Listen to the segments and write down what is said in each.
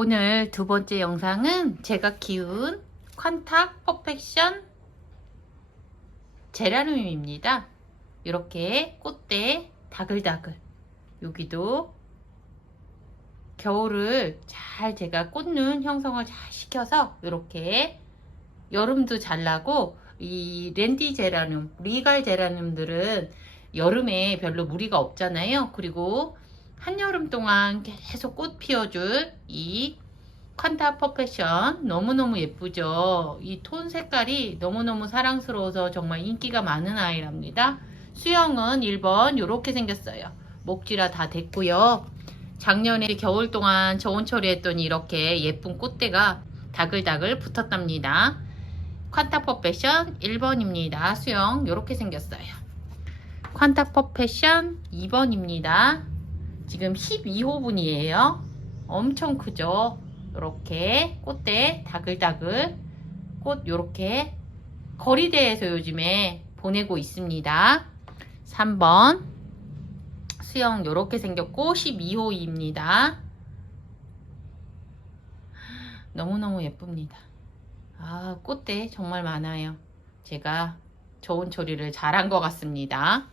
오늘 두 번째 영상은 제가 키운 퀀탁 퍼펙션 제라늄입니다. 이렇게 꽃대 다글다글 여기도 겨울을 잘 제가 꽂는 형성을 잘 시켜서 이렇게 여름도 잘 나고 이 랜디 제라늄, 리갈 제라늄들은 여름에 별로 무리가 없잖아요. 그리고 한여름 동안 계속 꽃 피워줄 이 칸타 퍼페션 너무너무 예쁘죠. 이 톤 색깔이 너무너무 사랑스러워서 정말 인기가 많은 아이랍니다. 수영은 1번 이렇게 생겼어요. 목지라 다 됐고요. 작년에 겨울 동안 저온 처리했더니 이렇게 예쁜 꽃대가 다글다글 붙었답니다. 칸타 퍼페션 1번입니다. 수영 이렇게 생겼어요. 칸타 퍼페션 2번입니다. 지금 12호분이에요. 엄청 크죠? 이렇게 꽃대 다글다글 꽃 이렇게 거리대에서 요즘에 보내고 있습니다. 3번 수영 이렇게 생겼고 12호입니다. 너무너무 예쁩니다. 아 꽃대 정말 많아요. 제가 좋은 처리를 잘한 것 같습니다.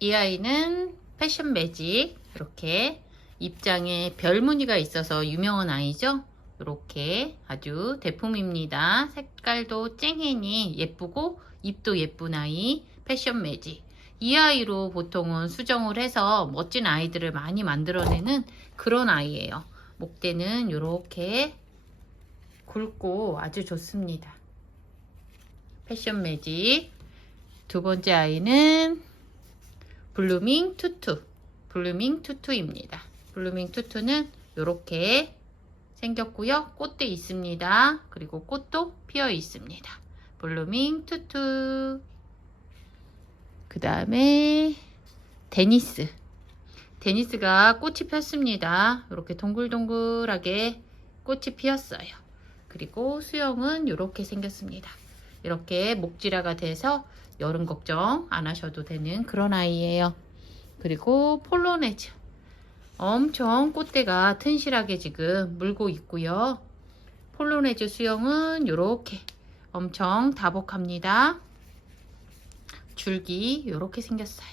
이 아이는 패션 매직 이렇게 입장에 별 무늬가 있어서 유명한 아이죠. 이렇게 아주 대품입니다. 색깔도 쨍해니 예쁘고 입도 예쁜 아이 패션 매직. 이 아이로 보통은 수정을 해서 멋진 아이들을 많이 만들어내는 그런 아이예요. 목대는 이렇게 굵고 아주 좋습니다. 패션 매직. 두 번째 아이는 블루밍 투투. 블루밍 투투입니다. 블루밍 투투는 이렇게 생겼고요. 꽃도 있습니다. 그리고 꽃도 피어 있습니다. 블루밍 투투. 그 다음에 데니스. 데니스가 꽃이 폈습니다. 이렇게 동글동글하게 꽃이 피었어요. 그리고 수영은 이렇게 생겼습니다. 이렇게 목지라가 돼서 여름 걱정 안 하셔도 되는 그런 아이예요. 그리고 폴로네즈. 엄청 꽃대가 튼실하게 지금 물고 있고요. 폴로네즈 수영은 이렇게 엄청 다복합니다. 줄기 이렇게 생겼어요.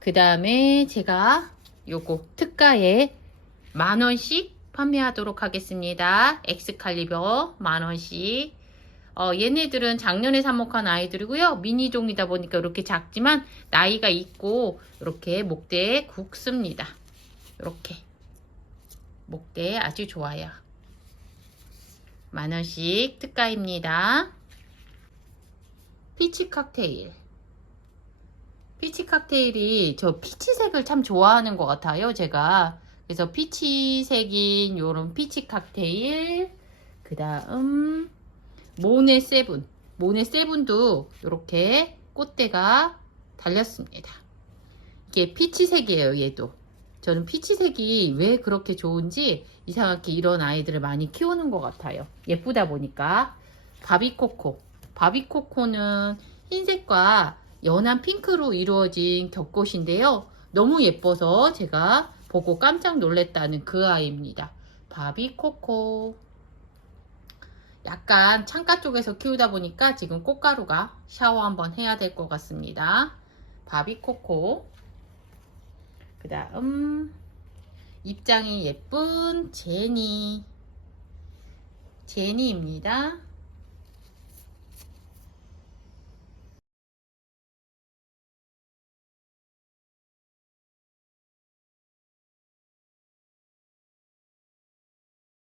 그 다음에 제가 요거 특가에 만원씩 판매하도록 하겠습니다. 엑스칼리버 만원씩 어, 얘네들은 작년에 삽목한 아이들이고요. 미니종이다 보니까 이렇게 작지만 나이가 있고 이렇게 목대에 굵습니다. 이렇게 목대 아주 좋아요. 만원씩 특가입니다. 피치 칵테일. 피치 칵테일이 저 피치색을 참 좋아하는 것 같아요. 제가 그래서 피치색인 요런 피치 칵테일 그 다음 모네 세븐 모네 세븐도 이렇게 꽃대가 달렸습니다. 이게 피치색이에요 얘도 저는 피치색이 왜 그렇게 좋은지 이상하게 이런 아이들을 많이 키우는 것 같아요. 예쁘다 보니까 바비코코 바비코코는 흰색과 연한 핑크로 이루어진 겹꽃인데요. 너무 예뻐서 제가 보고 깜짝 놀랐다는 그 아이입니다. 바비코코 약간 창가 쪽에서 키우다 보니까 지금 꽃가루가 샤워 한번 해야 될 것 같습니다. 바비코코 그 다음 입장이 예쁜 제니 제니입니다.